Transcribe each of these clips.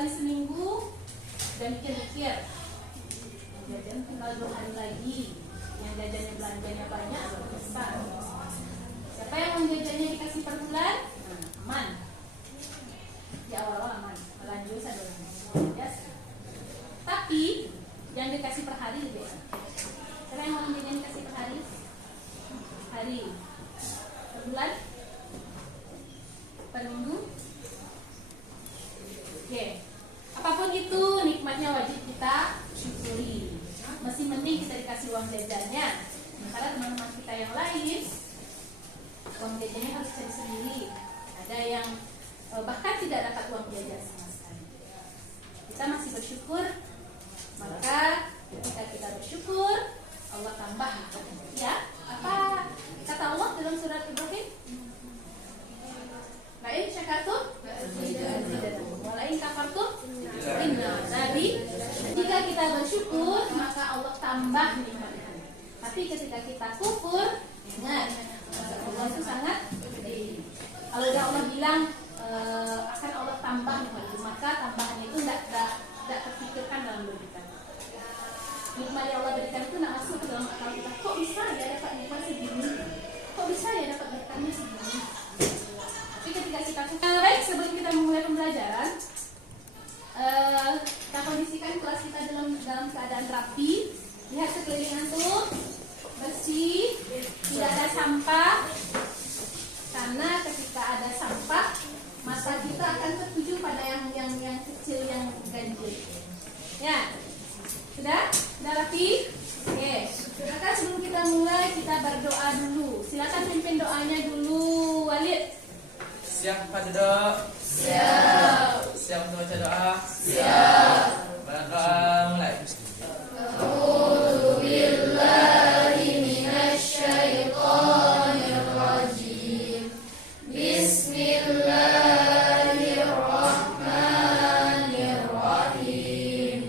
kali seminggu dan mikir-mikir. Jajan tinggal 2 hari lagi. Yang jajannya belanjanya banyak atau besar. Siapa yang jajannya dikasih per bulan? Aman. Di awal-awal aman. Lanjut ada yes. Tapi yang dikasih per hari lebih enak. Siapa yang mau jajan dikasih per hari? Hari. Per bulan? Per minggu? Oke. Apapun itu nikmatnya wajib kita syukuri. Masih mending kita dikasih uang jajannya. Sementara teman-teman kita yang lain uang jajannya harus cari sendiri. Ada yang bahkan tidak dapat uang jajan sama sekali. Kita masih bersyukur. Maka ketika kita bersyukur, Allah tambah. Ya, apa kata Allah dalam surat Ibrahim? Lain syakartum, walain kafartum, Nabi. Jika kita bersyukur, maka Allah tambah nikmatnya. Tapi ketika kita kufur, ingat Allah itu sangat gede. Kalau udah Allah bilang akan Allah tambah nikmat itu, maka tambahan itu tidak terpikirkan dalam logika. Nikmat yang Allah berikan itu tidak masuk ke dalam akal kita. Kok bisa ya dapat nikmat segini? Kok bisa ya dapat berkahnya segini? Tapi ketika kita baik, sebelum kita memulai pembelajaran, kita kondisikan kelas kita dalam keadaan rapi. Lihat sekeliling antum bersih, tidak ada sampah. Karena ketika ada sampah, mata kita akan tertuju pada yang kecil, yang ganjil. Ya, sudah rapi? Oke. Maka sebelum kita mulai, kita berdoa dulu. Silakan pimpin doanya dulu, Walid. Siap Pak Dodok? Siap. Siap untuk baca doa? Siap. Berdoa mulai. A'udzu billahi minasyaitonir rajim. Bismillahirrahmanirrahim.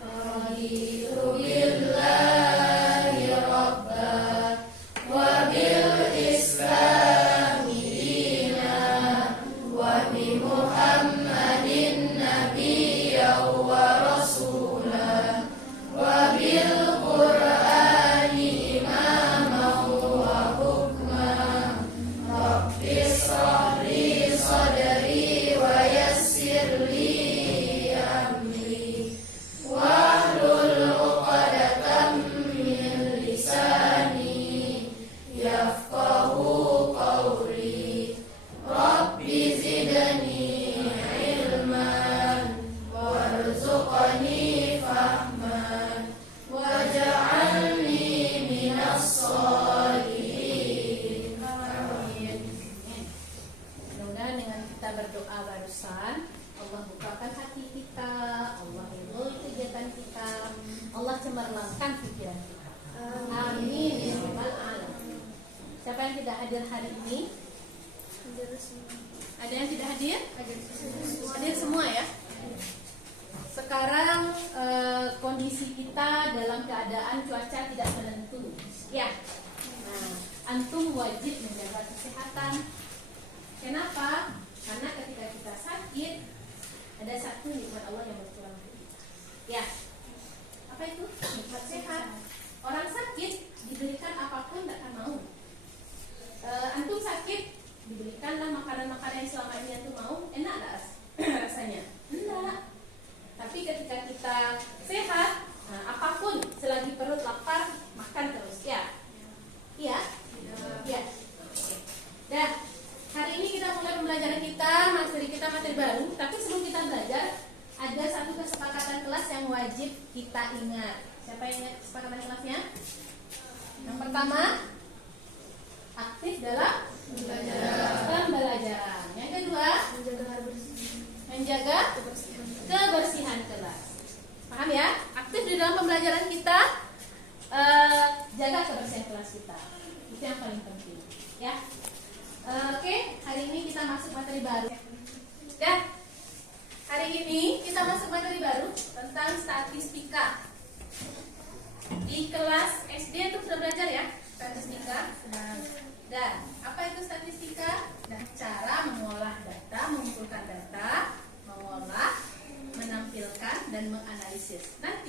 Raditu billahi rabban wa bil islami dinan wa bi Muhammadin nabiyyan wa rasulan wa bil Qur'ani imaman wa hukman. Rabbis shrah li sadri wa yassir li amri wahlul 'uqdatam min lisani yafqahu qawli. Rabbi zidni ilman warzuqni fahman waj'alni minas sholihin. Amin. Mudah-mudahan dengan kita berdoa barusan, Allah bukakan hati kita, Allah ridhoi kegiatan kita, Allah cemerlangkan pikiran kita. Amin ya rabbal alamin. Siapa yang tidak hadir hari ini? Ada yang tidak hadir? Hadir semua ya. Sekarang kondisi kita dalam keadaan cuaca tidak menentu. Ya. Nah, antum wajib menjaga kesehatan. Kenapa? Karena ketika kita sakit, ada satu nikmat Allah yang berkurang ke kita. Ya. Apa itu? Nikmat sehat. Orang sakit diberikan apapun tidak akan mau. Antum sakit, diberikanlah makanan-makanan yang selama ini antum mau, enak tak rasanya? Enggak. Tapi ketika kita sehat, apapun selagi perut lapar, makan terus ya. Iya? Iya. Dah. Hari ini kita mulai pembelajaran kita, materi baru. Tapi sebelum kita belajar, ada satu kesepakatan kelas yang wajib kita ingat. Siapa yang ingat kesepakatan kelasnya? Yang pertama, aktif dalam pembelajaran. Yang kedua, menjaga kebersihan kelas. Paham ya? Aktif di dalam pembelajaran kita, jaga kebersihan kelas kita. Itu yang paling penting. Ya. Oke, hari ini kita masuk materi baru. Ya. Hari ini kita masuk materi baru tentang statistika. Di kelas SD itu sudah belajar ya statistika. Dan apa itu statistika? Dan cara mengolah data, mengumpulkan data, mengolah,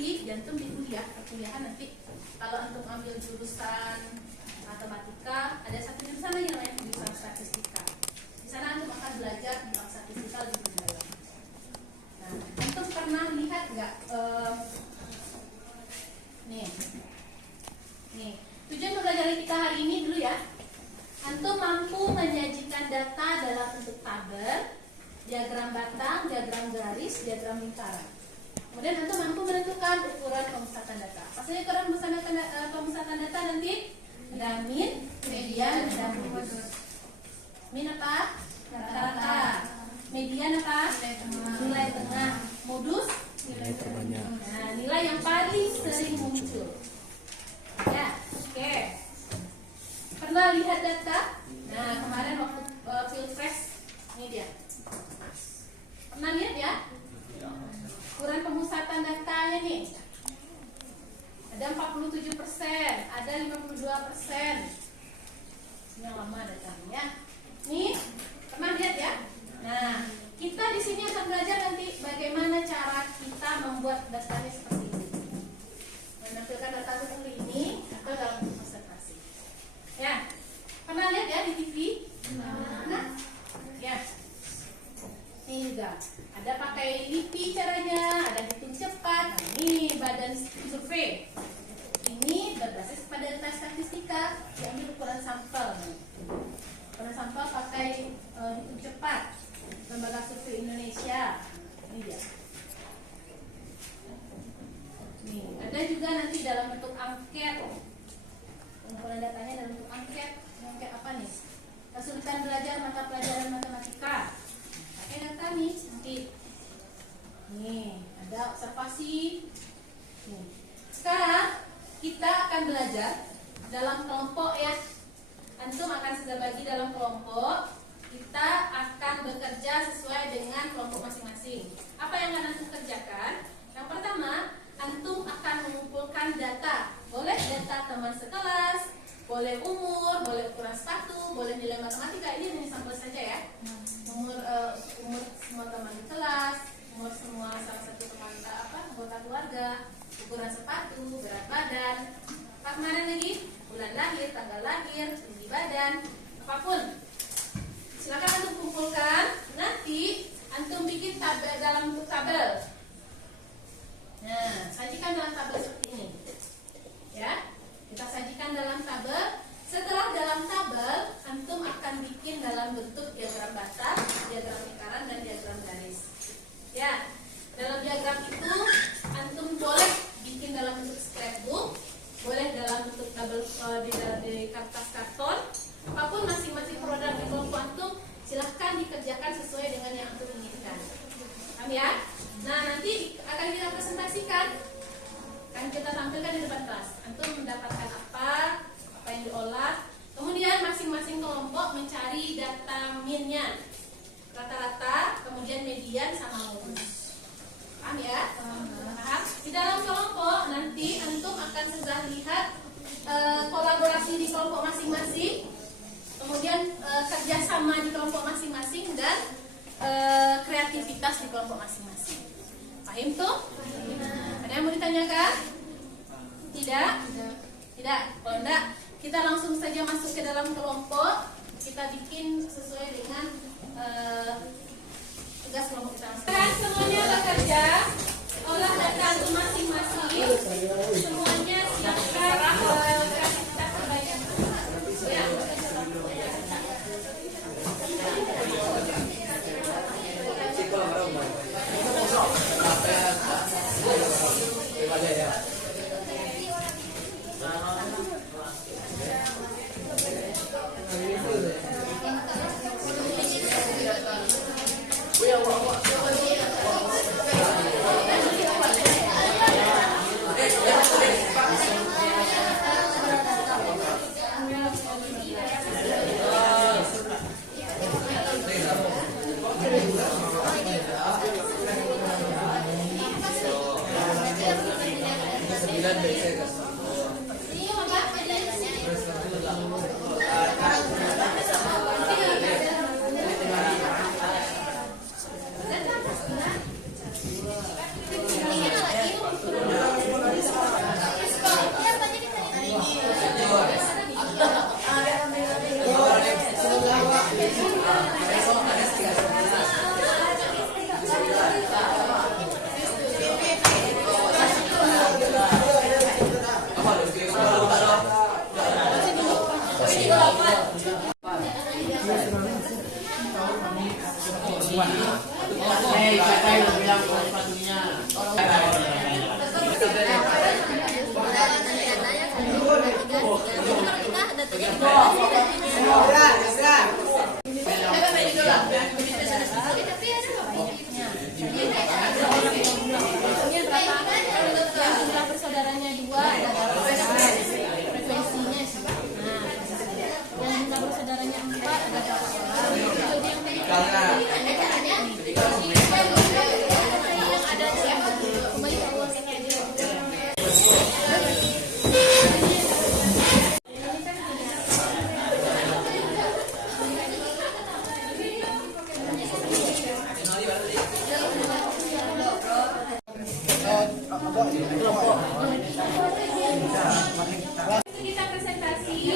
nanti jantung di perkuliahan nanti kalau antum ambil jurusan matematika, ada satu jurusan lagi namanya jurusan statistika. Di sana antum akan belajar tentang statistika lebih dalam. Nah, antum pernah lihat nggak? Nih, tujuan pembelajaran kita hari ini dulu ya. Antum mampu menyajikan data dalam bentuk tabel, diagram batang, diagram garis, diagram lingkaran. Kemudian antum mampu menentukan ukuran pemusatan data. Pastinya ukuran pemusatan data nanti ada min, median, dan modus. Min apa? Rata-rata. Median apa? Nilai tengah. Modus? Nilai terbanyak. Nah, nilai yang paling sering muncul. Ya, oke. Pernah lihat data? Nah, kemarin waktu pilpres ini dia. Pernah lihat ya? Ukuran pemusatan datanya nih. Ada 47%, ada 52%. Ini yang lama datanya. Nih, pernah lihat ya? Nah, kita di sini akan belajar nanti bagaimana cara kita membuat datanya seperti ini. Menampilkan data seperti ini atau dalam bentuk presentasi. Ya, pernah lihat ya di TV? Nah, ya. Ini juga ada pakai LIPI caranya, ada hitung cepat. Nah, ini badan survei. Ini berbasis pada data statistika, diambil ukuran sampel. Ukuran sampel pakai hitung cepat. Lembaga Survei Indonesia. Ini dia. Nih, ada juga nanti dalam bentuk angket. Pengumpulan datanya dalam bentuk angket. Angket apa nih? Kesulitan belajar mata pelajaran matematika. Pakai data nih nanti. Nih, ada observasi. Nih. Sekarang kita akan belajar dalam kelompok ya. Antum akan sudah bagi dalam kelompok. Kita akan bekerja sesuai dengan kelompok masing-masing. Apa yang akan antum kerjakan? Yang pertama, antum akan mengumpulkan data. Boleh data teman sekelas, boleh umur, boleh ukuran sepatu, boleh nilai matematika. Ini hanya sampel saja ya. Umur semua teman di kelas, umur semua salah satu teman anggota keluarga, ukuran sepatu, berat badan, apa kemarin lagi, bulan lahir, tanggal lahir, tinggi badan, apapun. Silakan antum kumpulkan. Nanti antum bikin tabel dalam bentuk tabel. Nah, sajikan dalam tabel seperti ini. Ya, kita sajikan dalam tabel. Setelah dalam tabel, antum akan bikin dalam bentuk diagram batang, diagram lingkaran, dan diagram garis. Ya, dalam diagram itu antum boleh bikin dalam bentuk scrapbook, boleh dalam bentuk tabel di kertas karton, apapun masing-masing produk di kelompok antum silahkan dikerjakan sesuai dengan yang antum inginkan. Paham ya? Nah, nanti akan kita presentasikan, akan kita tampilkan di depan kelas. Antum mendapatkan apa yang diolah. Kemudian masing-masing kelompok mencari data min-nya, rata-rata, kemudian median sama modus. Paham ya? Paham? Di dalam kelompok nanti antum akan sudah lihat kolaborasi di kelompok masing-masing, kemudian kerjasama di kelompok masing-masing, dan kreativitas di kelompok masing-masing. Paham tuh? Ada yang mau ditanyakan? Tidak? Tidak? Kalau enggak, kita langsung saja masuk ke dalam kelompok. Kita bikin sesuai dengan tugas kelompok kita. Sekarang semuanya bekerja, olah data masing-masing. Semuanya siapkan kreativitas terbaik. Ya. Jumlah bersaudaranya 2 ada berapa frekuensinya sih. Nah, yang jumlah bersaudaranya 4 ada berapa orang. Jadi yang tadi kembali ke awal kita presentasi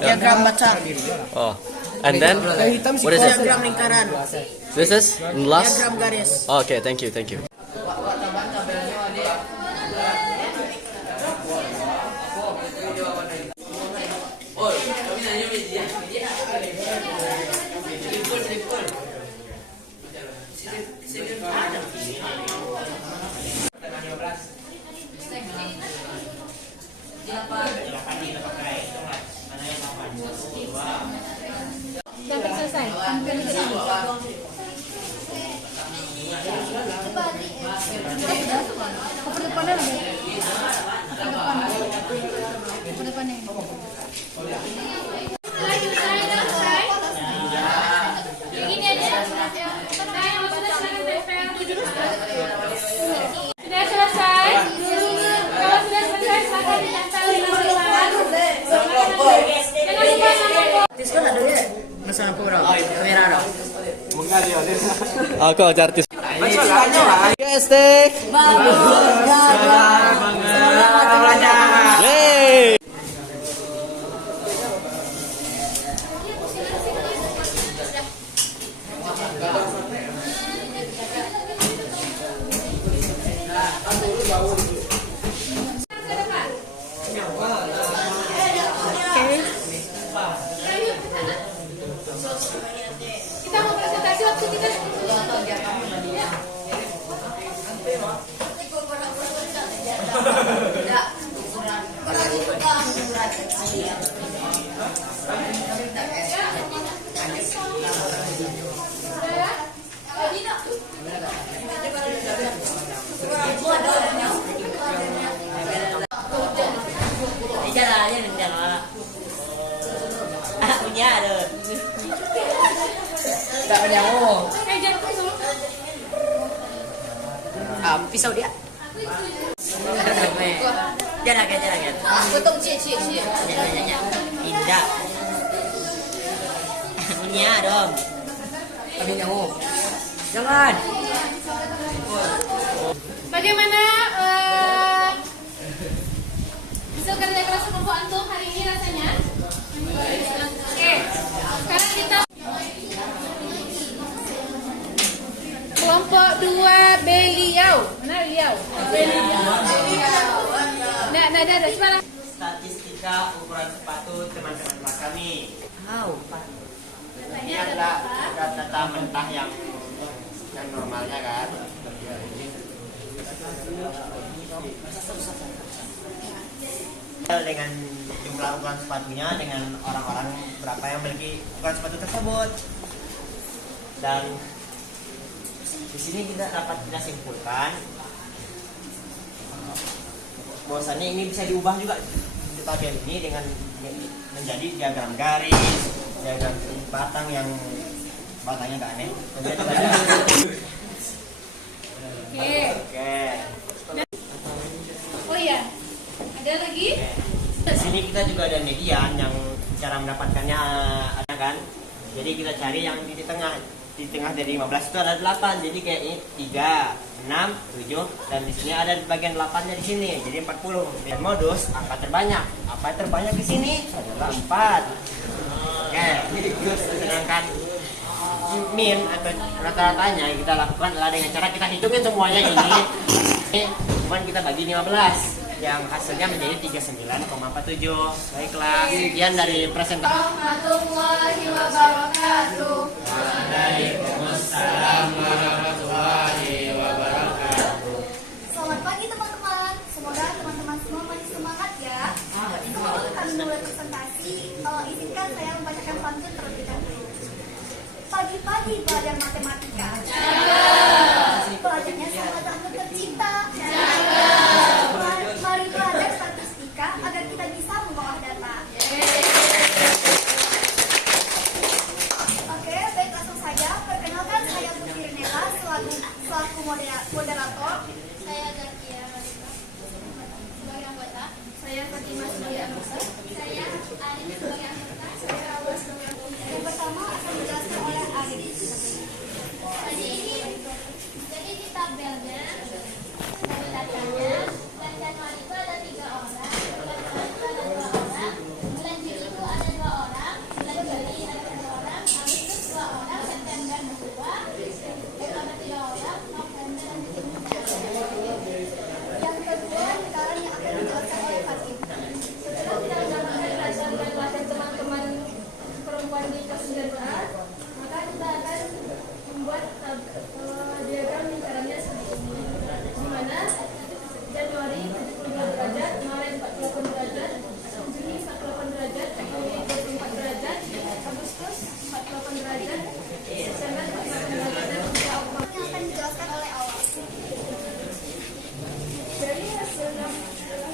diagram baca. Oh, and then what is it? Diagram lingkaran. This is last. Diagram garis. Oh, okay, thank you, thank you. dapat selesai. Ke depannya lagi. Ke depannya. Begini aja. Sudah selesai. Kalau sudah selesai, silakan ditempel di luar. Jangan lupa sama Diskon ada ya? Masalah pura. Kamera ada. Aku artis. Gestek. Yeay. kita mau presentasi waktu kita pisau dia. Jangan. Tidak. Punya dong. Kami nyamu. Jangan. Bagaimana hasil kerja keras kelompok antum hari ini rasanya? Oke, sekarang kita kelompok 2 beliau. Mana beliau? Nah, coba. Statistika ukuran sepatu teman-teman kelas kami. Ini Katanya adalah data mentah yang normalnya kan. Dengan jumlah ukuran sepatunya dengan orang-orang berapa yang memiliki ukuran sepatu tersebut. Dan di sini kita dapat kita simpulkan bahwasannya ini bisa diubah juga tabel ini dengan menjadi diagram garis, diagram batang yang batangnya nggak aneh. Oke. Oh iya, ada lagi? Di sini kita juga ada median yang cara mendapatkannya ada kan. Jadi kita cari yang di tengah. Di tengah dari 15 itu ada 8. Jadi kayak ini 3, 6, 7 dan di sini ada bagian 8-nya di sini. Jadi 40. Dan modus angka terbanyak. Apa terbanyak di sini? Adalah 4. Oke, terus sedangkan min atau rata-ratanya kita lakukan adalah dengan cara kita hitungin semuanya ini. Kemudian kita bagi 15 yang hasilnya menjadi 39,47. Baiklah, sekian dari presentasi. Warahmatullahi wabarakatuh. Waalaikumsalam warahmatullahi wabarakatuh. Selamat pagi teman-teman. Semoga teman-teman semua masih semangat ya. Sebelum kami mulai presentasi, izinkan saya membacakan pantun terlebih dahulu. Pagi-pagi belajar matematika. Belajarnya sama tante tercinta. Mari belajar statistika agar kita bisa mengolah data. Oke, baik langsung saja. Perkenalkan saya Putri Renela selaku moderator. Saya Zakia Marita sebagai anggota. Saya Fatima sebagai anggota. Saya Arif sebagai anggota. Saya Awas sebagai anggota. Yang pertama akan dijelaskan oleh Arif. Jadi di tabelnya dari datanya bulan Januari itu ada 3 orang, bulan Maret itu ada 2 orang, bulan Juli itu ada 2 orang, bulan Juli ada 1 orang, Agustus 2 orang, September 2, Oktober 3 orang, November 3. Yang kedua sekarang yang akan dijelaskan oleh Fatim. Setelah kita mendapatkan belajar dan belajar teman-teman perempuan di kelas 9A, maka kita akan membuat diagram lingkarannya seperti ini, di mana Januari 72 derajat, Maret 48 derajat, Juni 48 derajat, Juli 24 derajat, Agustus 48 derajat, September 48 derajat, dan Oktober yang akan dijelaskan oleh Awas. Dari hasilnya kelihatan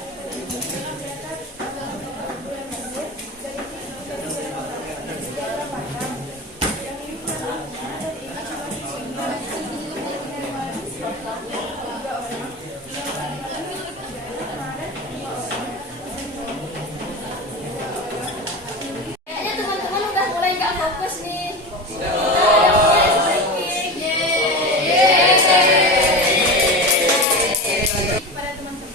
bulan Maret dari yang ini kayaknya teman-teman udah mulai nggak fokus nih. Pada teman-teman.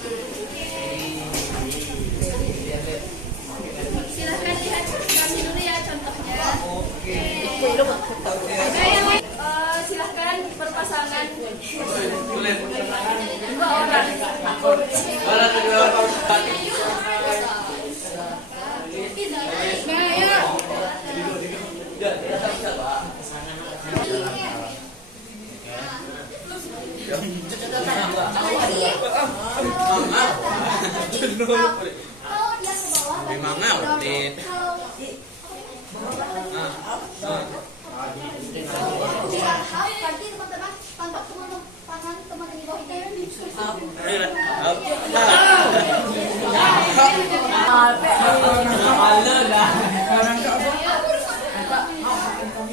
Silahkan lihat kami dulu ya contohnya. Silahkan berpasangan 2 orang. Nah, ya. Kalau dia ke bawah, berarti teman-teman tangkap tangan teman di bawah ini.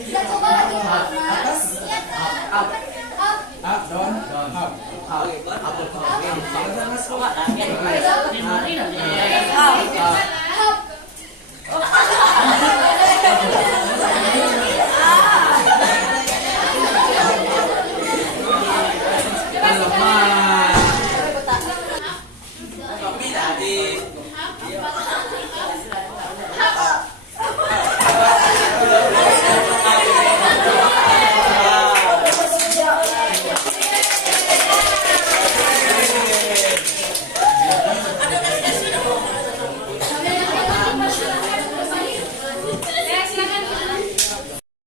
Kita coba lagi. Up, down, up.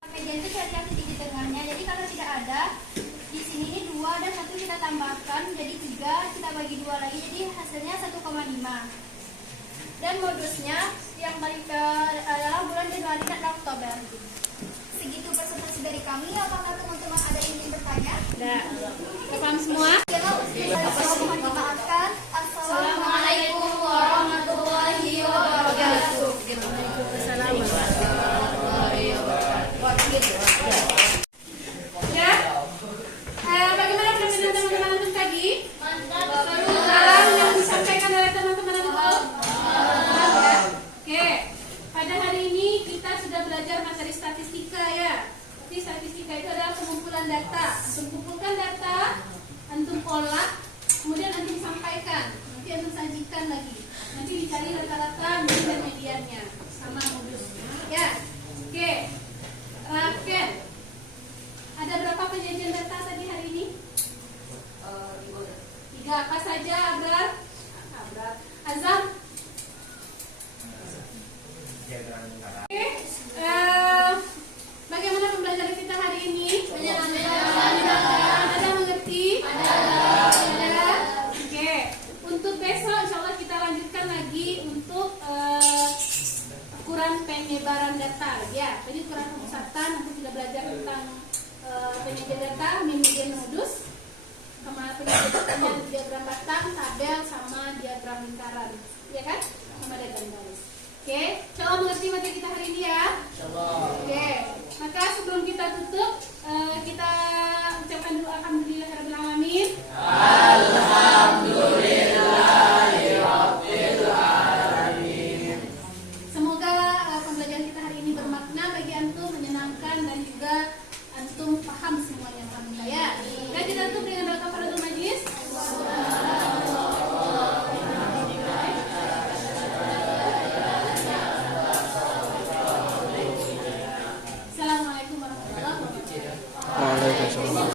Median itu cari yang titik di tengahnya. Jadi kalau tidak ada, di sini ini 2 dan 1 kita tambahkan jadi 3, kita bagi 2 lagi jadi hasilnya 1,5. Dan modusnya yang paling adalah bulan Januari dan Oktober. Segitu presentasi dari kami. Apakah teman-teman ada yang ingin bertanya? Udah paham semua? Mohon dimaafkan. Assalamualaikum warahmatullahi wabarakatuh. Ya, bagaimana penampilan teman-teman antum tadi? Mantap. Yang disampaikan oleh teman-teman antum? Ya. Oke, pada hari ini kita sudah belajar materi statistika ya. Jadi statistika itu adalah pengumpulan data. Antum kumpulkan data, antum olah, kemudian antum sampaikan. Nanti antum sajikan lagi. Nanti dicari rata-rata mean dan mediannya sama modus. Ya, oke. Raken, ada berapa penyajian data tadi hari ini? 3. Apa saja, Abrar? Azam? Oke. Bagaimana pembelajaran kita hari ini? Menyenangkan. Ada mengerti? Ada. Oke. Untuk besok, insya Allah kita lanjutkan lagi untuk ukuran penyebaran data. Ya, tadi ukuran pemusatan. Nanti kita belajar tentang penyajian data, mean, median, modus. Sama penyajian diagram batang, tabel, sama diagram lingkaran. Ya kan? Sama diagram garis. Oke, insya Allah mengerti materi kita hari ini ya. Oke, maka sebelum kita tutup,